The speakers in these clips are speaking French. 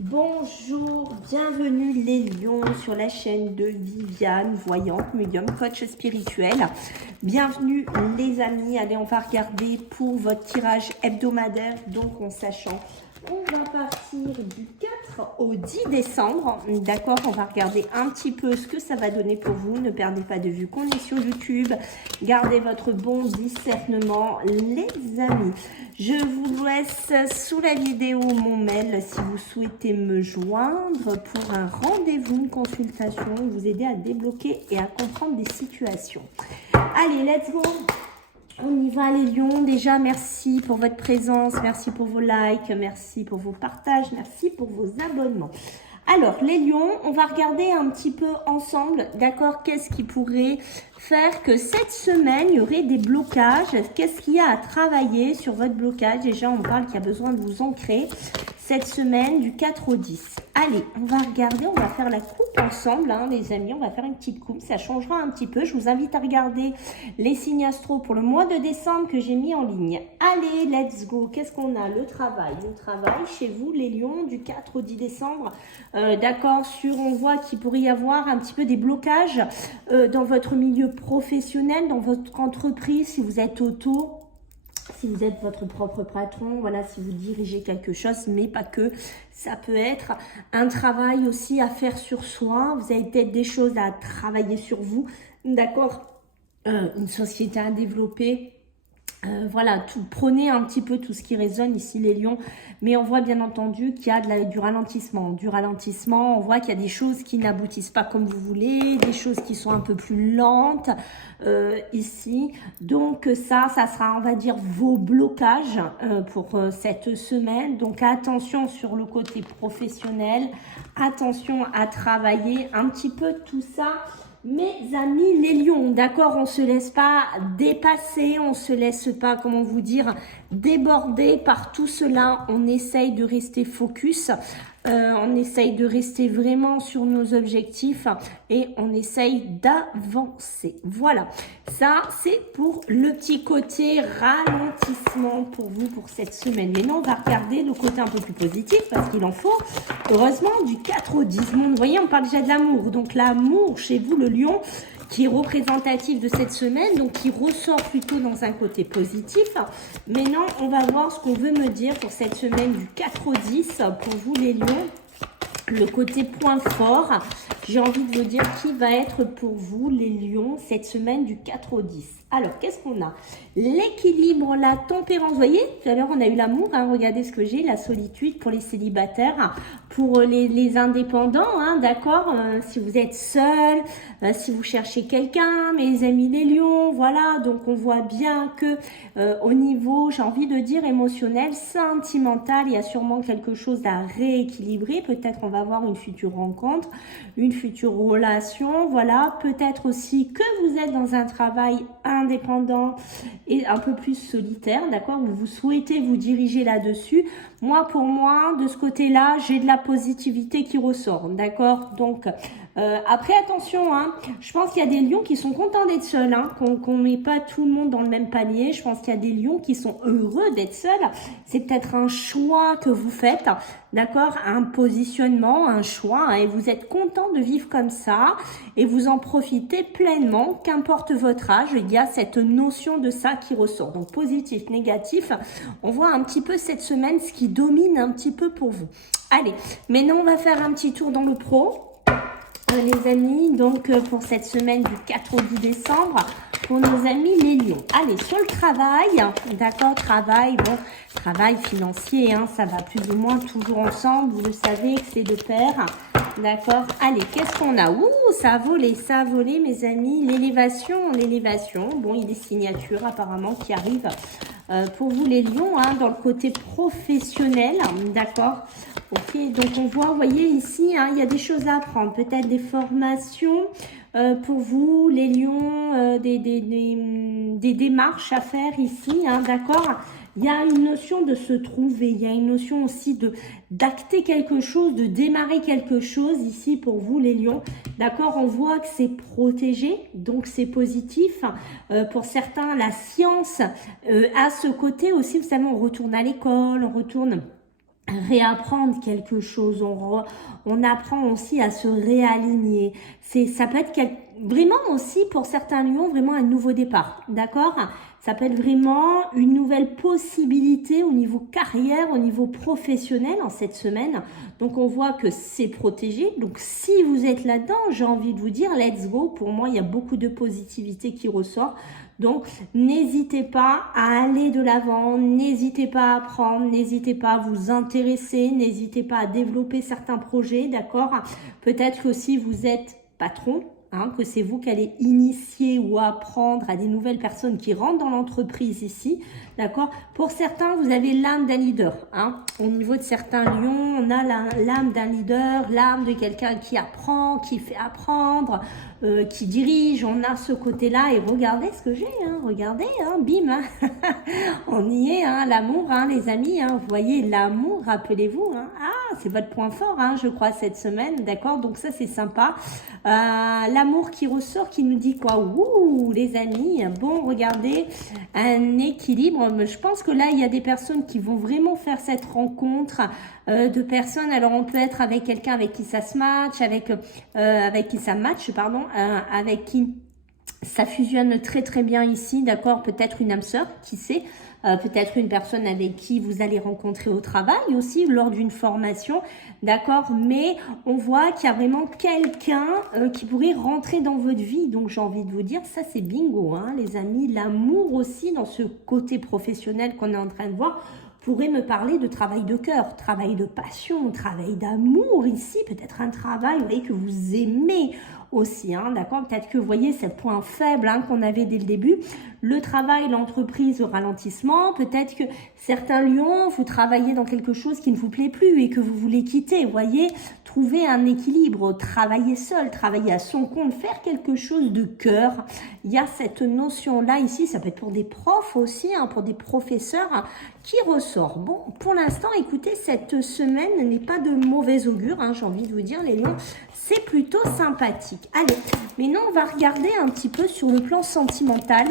Bonjour, bienvenue les lions sur la chaîne de Viviane, voyante, médium, coach spirituel. Bienvenue les amis, allez on va regarder pour votre tirage hebdomadaire, donc en sachant, on va partir du 4 au 10 décembre, d'accord, on va regarder un petit peu ce que ça va donner pour vous, ne perdez pas de vue qu'on est sur YouTube, gardez votre bon discernement les amis. Je vous laisse sous la vidéo mon mail si vous souhaitez me joindre pour un rendez-vous, une consultation, vous aider à débloquer et à comprendre des situations. Allez, let's go! On y va les lions. Déjà, merci pour votre présence, merci pour vos likes, merci pour vos partages, merci pour vos abonnements. Alors, les lions, on va regarder un petit peu ensemble, d'accord, qu'est-ce qui pourrait faire que cette semaine, il y aurait des blocages. Qu'est-ce qu'il y a à travailler sur votre blocage? Déjà, on parle qu'il y a besoin de vous ancrer cette semaine du 4 au 10. Allez, on va regarder, on va faire la coupe ensemble, hein, les amis. On va faire une petite coupe, ça changera un petit peu. Je vous invite à regarder les signes astro pour le mois de décembre que j'ai mis en ligne. Allez, let's go. Qu'est-ce qu'on a? Le travail chez vous, les lions, du 4 au 10 décembre. D'accord, on voit qu'il pourrait y avoir un petit peu des blocages dans votre milieu professionnel, dans votre entreprise, si vous êtes auto, si vous êtes votre propre patron, voilà, si vous dirigez quelque chose, mais pas que. Ça peut être un travail aussi à faire sur soi. Vous avez peut-être des choses à travailler sur vous, d'accord, une société à développer. Voilà, prenez un petit peu tout ce qui résonne ici les lions, mais on voit bien entendu qu'il y a du ralentissement, on voit qu'il y a des choses qui n'aboutissent pas comme vous voulez, des choses qui sont un peu plus lentes ici, donc ça sera, on va dire, vos blocages pour cette semaine. Donc attention sur le côté professionnel, attention à travailler un petit peu tout ça. Mes amis les lions, d'accord, on se laisse pas dépasser, on se laisse pas, comment vous dire, déborder par tout cela. On essaye de rester focus, on essaye de rester vraiment sur nos objectifs et on essaye d'avancer. Voilà, ça c'est pour le petit côté ralentissement pour vous pour cette semaine. Maintenant, on va regarder le côté un peu plus positif parce qu'il en faut. Heureusement, du 4 au 10, vous voyez, on parle déjà de l'amour. Donc l'amour chez vous, le lion, qui est représentatif de cette semaine, donc qui ressort plutôt dans un côté positif. Maintenant, on va voir ce qu'on veut me dire pour cette semaine du 4 au 10, pour vous les lions. Le côté point fort, j'ai envie de vous dire qui va être pour vous les lions cette semaine du 4 au 10. Alors, qu'est-ce qu'on a? L'équilibre, la tempérance. Vous voyez, tout à l'heure, on a eu l'amour. Hein, regardez ce que j'ai, la solitude pour les célibataires, pour les indépendants. Hein, d'accord, si vous êtes seul, si vous cherchez quelqu'un, mes amis les lions. Voilà, donc on voit bien que au niveau, j'ai envie de dire, émotionnel, sentimental, il y a sûrement quelque chose à rééquilibrer. Peut-être on va avoir une future rencontre, une future relation. Voilà, peut-être aussi que vous êtes dans un travail indépendant et un peu plus solitaire, d'accord, vous souhaitez vous diriger là-dessus. Moi, pour moi, de ce côté-là, j'ai de la positivité qui ressort, d'accord. Donc après, attention, hein, je pense qu'il y a des lions qui sont contents d'être seuls, hein, qu'on met pas tout le monde dans le même panier. Je pense qu'il y a des lions qui sont heureux d'être seuls. C'est peut-être un choix que vous faites, d'accord, un positionnement, un choix, hein, et vous êtes content de vivre comme ça et vous en profitez pleinement, qu'importe votre âge, il y a cette notion de ça qui ressort. Donc positif, négatif, on voit un petit peu cette semaine ce qui domine un petit peu pour vous. Allez, maintenant on va faire un petit tour dans le pro. Les amis, donc pour cette semaine du 4 au 10 décembre, pour nos amis les lions. Allez, sur le travail, d'accord, travail, bon, travail financier, hein, ça va plus ou moins toujours ensemble, vous le savez que c'est de pair, d'accord. Allez, qu'est-ce qu'on a? Ouh, ça a volé, mes amis, l'élévation, bon, il y a des signatures apparemment qui arrivent pour vous les lions, hein, dans le côté professionnel, d'accord. Ok, donc on voit, vous voyez ici, hein, il y a des choses à apprendre, peut-être des formations pour vous, les lions, des démarches à faire ici, hein, d'accord. Il y a une notion de se trouver, il y a une notion aussi d'acter quelque chose, de démarrer quelque chose ici pour vous les lions. D'accord, on voit que c'est protégé, donc c'est positif. Pour certains, la science a ce côté aussi, vous savez, on retourne à l'école, on retourne réapprendre quelque chose, on apprend aussi à se réaligner. Ça peut être vraiment aussi pour certains lions vraiment un nouveau départ, d'accord? Ça peut être vraiment une nouvelle possibilité au niveau carrière, au niveau professionnel en cette semaine. Donc on voit que c'est protégé. Donc si vous êtes là-dedans, j'ai envie de vous dire let's go. Pour moi, il y a beaucoup de positivité qui ressort. Donc, n'hésitez pas à aller de l'avant, n'hésitez pas à apprendre, n'hésitez pas à vous intéresser, n'hésitez pas à développer certains projets, d'accord? Peut-être que si vous êtes patron, que c'est vous qui allez initier ou apprendre à des nouvelles personnes qui rentrent dans l'entreprise ici, d'accord? Pour certains, vous avez l'âme d'un leader. Au niveau de certains lions, on a l'âme d'un leader, l'âme de quelqu'un qui apprend, qui fait apprendre, qui dirige. On a ce côté-là et regardez ce que j'ai, regardez, bim, on y est, l'amour, les amis, vous voyez, l'amour, rappelez-vous, c'est votre point fort, je crois, cette semaine, d'accord? Donc ça, c'est sympa. L'amour qui ressort, qui nous dit quoi? Ouh, les amis, bon, regardez, un équilibre. Je pense que là, il y a des personnes qui vont vraiment faire cette rencontre de personnes. Alors, on peut être avec quelqu'un avec qui ça se match, avec qui ça match, pardon, avec qui ça fusionne très très bien ici, d'accord? Peut-être une âme sœur, qui sait? Peut-être une personne avec qui vous allez rencontrer au travail aussi lors d'une formation, d'accord? Mais on voit qu'il y a vraiment quelqu'un qui pourrait rentrer dans votre vie. Donc j'ai envie de vous dire, ça c'est bingo, les amis. L'amour aussi dans ce côté professionnel qu'on est en train de voir pourrait me parler de travail de cœur, travail de passion, travail d'amour ici, peut-être un travail, vous voyez, que vous aimez aussi, d'accord? Peut-être que vous voyez ce point faible qu'on avait dès le début, le travail, l'entreprise au ralentissement, peut-être que certains lions, vous travaillez dans quelque chose qui ne vous plaît plus et que vous voulez quitter, vous voyez, trouver un équilibre, travailler seul, travailler à son compte, faire quelque chose de cœur. Il y a cette notion-là ici, ça peut être pour des profs aussi, pour des professeurs, qui ressort. Bon, pour l'instant, écoutez, cette semaine n'est pas de mauvais augure, j'ai envie de vous dire, les lions, c'est plutôt sympathique. Allez, maintenant, on va regarder un petit peu sur le plan sentimental,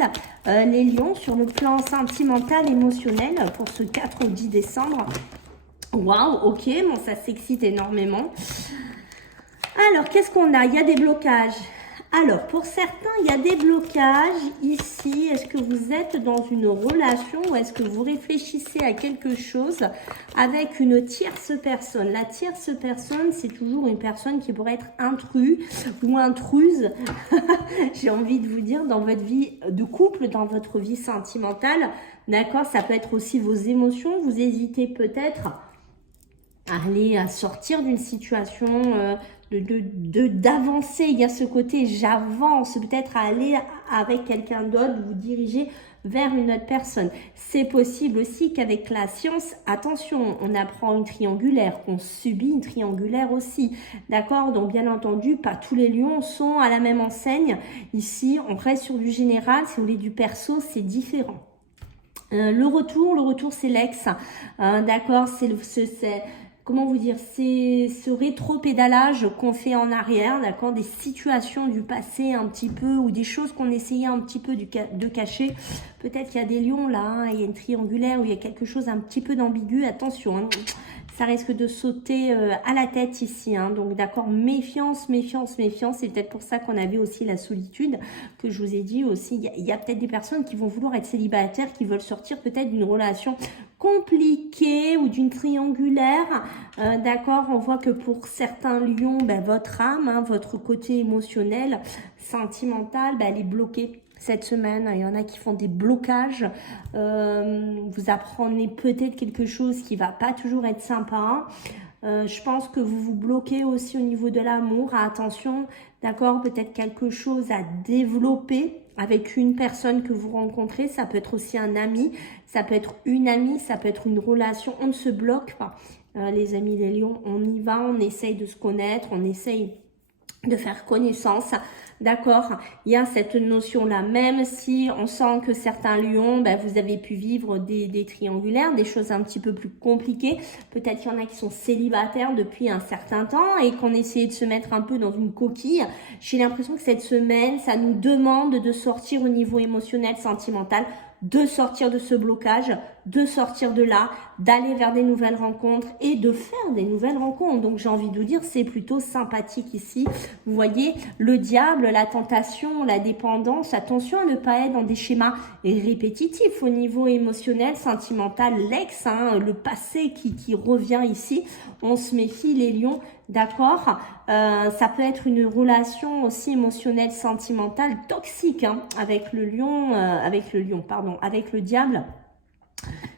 les lions, sur le plan sentimental, émotionnel, pour ce 4 au 10 décembre. Waouh, ok, bon, ça s'excite énormément. Alors, qu'est-ce qu'on a? Il y a des blocages. Alors, pour certains, il y a des blocages ici. Est-ce que vous êtes dans une relation ou est-ce que vous réfléchissez à quelque chose avec une tierce personne? La tierce personne, c'est toujours une personne qui pourrait être intrus ou intruse, j'ai envie de vous dire, dans votre vie de couple, dans votre vie sentimentale. D'accord? Ça peut être aussi vos émotions. Vous hésitez peut-être à sortir d'une situation d'avancer. Il y a ce côté j'avance, peut-être à aller avec quelqu'un d'autre, vous diriger vers une autre personne. C'est possible aussi qu'avec la science, attention, on apprend une triangulaire, on subit une triangulaire aussi, d'accord? Donc bien entendu, pas tous les lions sont à la même enseigne. Ici, on reste sur du général, si vous voulez du perso, c'est différent. Le retour c'est l'ex, d'accord? Comment vous dire, c'est ce rétro-pédalage qu'on fait en arrière, d'accord, des situations du passé un petit peu, ou des choses qu'on essayait un petit peu de cacher. Peut-être qu'il y a des lions là, il y a une triangulaire où il y a quelque chose un petit peu d'ambigu, attention, ça risque de sauter à la tête ici, donc d'accord, méfiance, méfiance, méfiance, c'est peut-être pour ça qu'on avait aussi la solitude, que je vous ai dit aussi, il y a peut-être des personnes qui vont vouloir être célibataires, qui veulent sortir peut-être d'une relation compliquée ou d'une triangulaire, d'accord, on voit que pour certains lions, votre âme, votre côté émotionnel, sentimental, elle est bloquée. Cette semaine, il y en a qui font des blocages, vous apprenez peut-être quelque chose qui va pas toujours être sympa, je pense que vous vous bloquez aussi au niveau de l'amour, attention, d'accord, peut-être quelque chose à développer avec une personne que vous rencontrez, ça peut être aussi un ami, ça peut être une amie, ça peut être une relation, on ne se bloque pas, les amis les lions, on y va, on essaye de se connaître, on essaye de faire connaissance, d'accord, il y a cette notion-là, même si on sent que certains lions, vous avez pu vivre des triangulaires, des choses un petit peu plus compliquées, peut-être qu'il y en a qui sont célibataires depuis un certain temps et qu'on essayait de se mettre un peu dans une coquille. J'ai l'impression que cette semaine, ça nous demande de sortir au niveau émotionnel, sentimental, de sortir de ce blocage, de sortir de là, d'aller vers des nouvelles rencontres et de faire des nouvelles rencontres. Donc j'ai envie de vous dire, c'est plutôt sympathique ici. Vous voyez, le diable, la tentation, la dépendance, attention à ne pas être dans des schémas répétitifs au niveau émotionnel, sentimental, l'ex, hein, le passé qui revient ici. On se méfie les lions, d'accord, ça peut être une relation aussi émotionnelle, sentimentale, toxique, hein, avec le lion, avec le diable.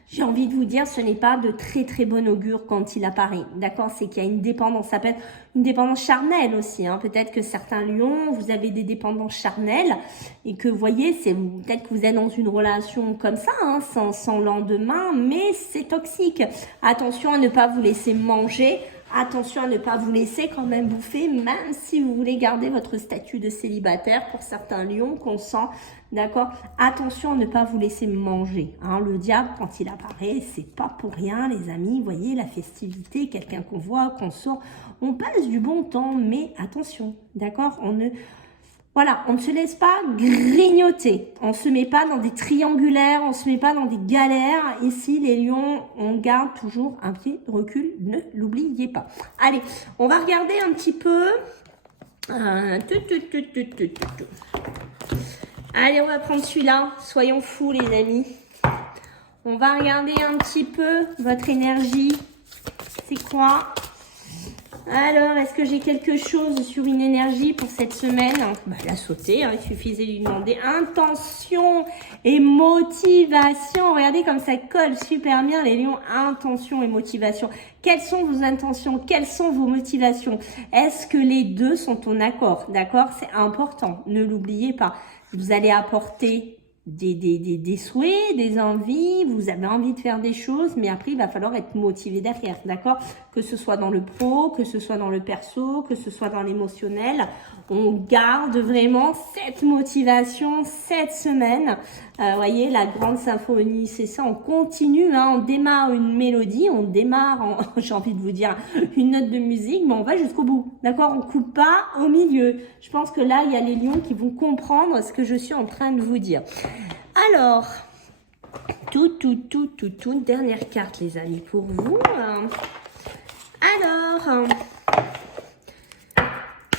J'ai envie de vous dire, ce n'est pas de très bon augure quand il apparaît, d'accord? C'est qu'il y a une dépendance, ça peut être une dépendance charnelle aussi, hein. Peut-être que certains lions, vous avez des dépendances charnelles et que vous voyez, peut-être que vous êtes dans une relation comme ça, hein, sans lendemain, mais c'est toxique. Attention à ne pas vous laisser manger. Attention à ne pas vous laisser quand même bouffer, même si vous voulez garder votre statut de célibataire pour certains lions qu'on sent, d'accord? Attention à ne pas vous laisser manger, hein. Le diable, quand il apparaît, c'est pas pour rien, les amis. Vous voyez, la festivité, quelqu'un qu'on voit, qu'on sort, on passe du bon temps, mais attention, d'accord? Voilà, on ne se laisse pas grignoter. On ne se met pas dans des triangulaires, on ne se met pas dans des galères. Ici, les lions, on garde toujours un pied de recul, ne l'oubliez pas. Allez, on va regarder un petit peu. Allez, on va prendre celui-là. Soyons fous, les amis. On va regarder un petit peu votre énergie. C'est quoi ? Alors, est-ce que j'ai quelque chose sur une énergie pour cette semaine? Bah, la sauter, hein, il suffisait de lui demander intention et motivation. Regardez comme ça colle super bien les lions, intention et motivation. Quelles sont vos intentions? Quelles sont vos motivations? Est-ce que les deux sont en accord? D'accord? C'est important, ne l'oubliez pas. Vous allez apporter des souhaits, des envies, vous avez envie de faire des choses, mais après, il va falloir être motivé derrière, d'accord? Que ce soit dans le pro, que ce soit dans le perso, que ce soit dans l'émotionnel, on garde vraiment cette motivation cette semaine. Voyez, la grande symphonie, c'est ça, on continue, hein, on démarre une mélodie, on démarre, j'ai envie de vous dire, une note de musique, mais on va jusqu'au bout, d'accord? On coupe pas au milieu. Je pense que là, il y a les lions qui vont comprendre ce que je suis en train de vous dire. Alors, dernière carte, les amis, pour vous. Alors,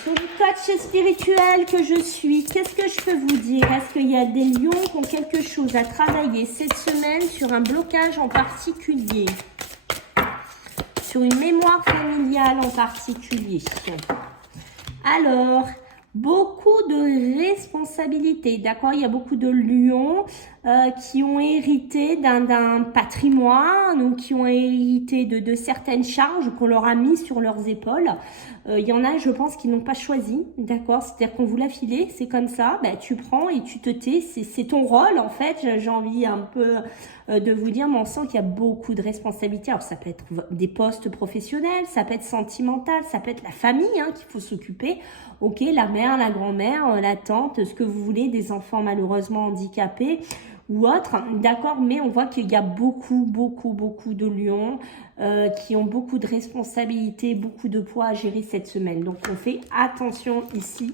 pour le coach spirituel que je suis, qu'est-ce que je peux vous dire? Est-ce qu'il y a des lions qui ont quelque chose à travailler cette semaine sur un blocage en particulier? Sur une mémoire familiale en particulier? Alors, beaucoup de responsabilités, d'accord? Il y a beaucoup de lions qui ont hérité d'un patrimoine ou qui ont hérité de certaines charges qu'on leur a mis sur leurs épaules. Il y en a, je pense, qui n'ont pas choisi, d'accord? C'est-à-dire qu'on vous l'a filé, c'est comme ça, ben, tu prends et tu te tais, c'est ton rôle en fait. J'ai envie un peu de vous dire, mais on sent qu'il y a beaucoup de responsabilités. Alors ça peut être des postes professionnels, ça peut être sentimental, ça peut être la famille hein, qu'il faut s'occuper. Ok, la mère, la grand-mère, la tante, ce que vous voulez, des enfants malheureusement handicapés ou autres, d'accord, mais on voit qu'il y a beaucoup de lions qui ont beaucoup de responsabilités, beaucoup de poids à gérer cette semaine. Donc, on fait attention ici,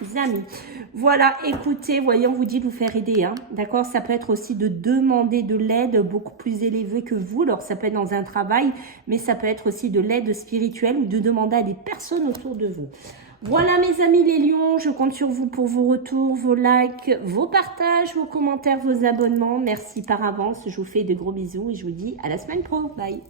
les amis. Voilà, écoutez, voyez, on vous dit de vous faire aider, hein, d'accord. Ça peut être aussi de demander de l'aide beaucoup plus élevée que vous. Alors, ça peut être dans un travail, mais ça peut être aussi de l'aide spirituelle ou de demander à des personnes autour de vous. Voilà mes amis les lions, je compte sur vous pour vos retours, vos likes, vos partages, vos commentaires, vos abonnements. Merci par avance, je vous fais de gros bisous et je vous dis à la semaine pro. Bye.